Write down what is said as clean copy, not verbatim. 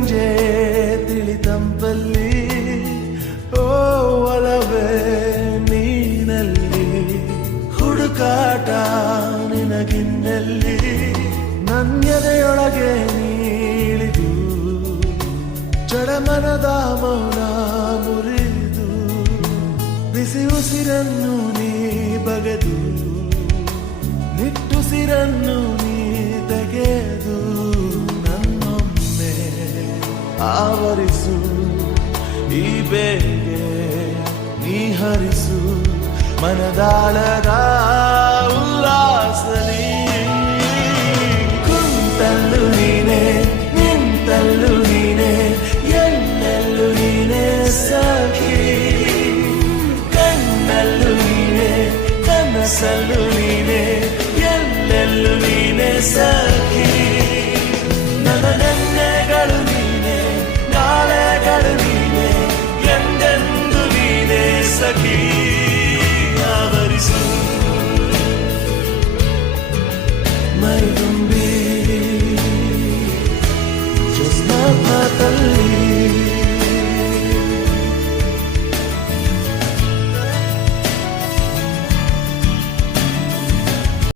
ಸಂಜೆ ತಿಳಿತಂಪಲ್ಲಿ ಓ ಒಲವೇ ನೀನಲ್ಲಿ ಹುಡುಕಾಟ ನಿನಗಿನ್ನಲ್ಲಿ ನನ್ಯದೆಯೊಳಗೆ ನೀಳಿದು ಜಡಮನದ ಮೌನ ಮುರಿದು ಬಿಸಿ ಉಸಿರನ್ನು ನೀ ಬಗೆದು ನಿಟ್ಟುಸಿರನ್ನು ನೀ ತೆಗೆದು ನನ್ನೊಮ್ಮೆ ಆವರಿಸು ಈ ಬೇಗೆ ನೀ ಹರಿಸು ಮನದಾಳದ ಉಲ್ಲಾಸಲಿ ಕುಂತಲ್ಲು ನೀನೆ ನಿಂತಲ್ಲು ನೀನೆ ಎಲ್ಲೆಲ್ಲೂ ನೀನೆ ಸಖಿ ಕಣ್ಣಲ್ಲೂ ನೀನೆ ಕನಸಲ್ಲೂ ನೀನೆ ಎಲ್ಲೆಲ್ಲೂ ನೀನೆ ಸಖಿ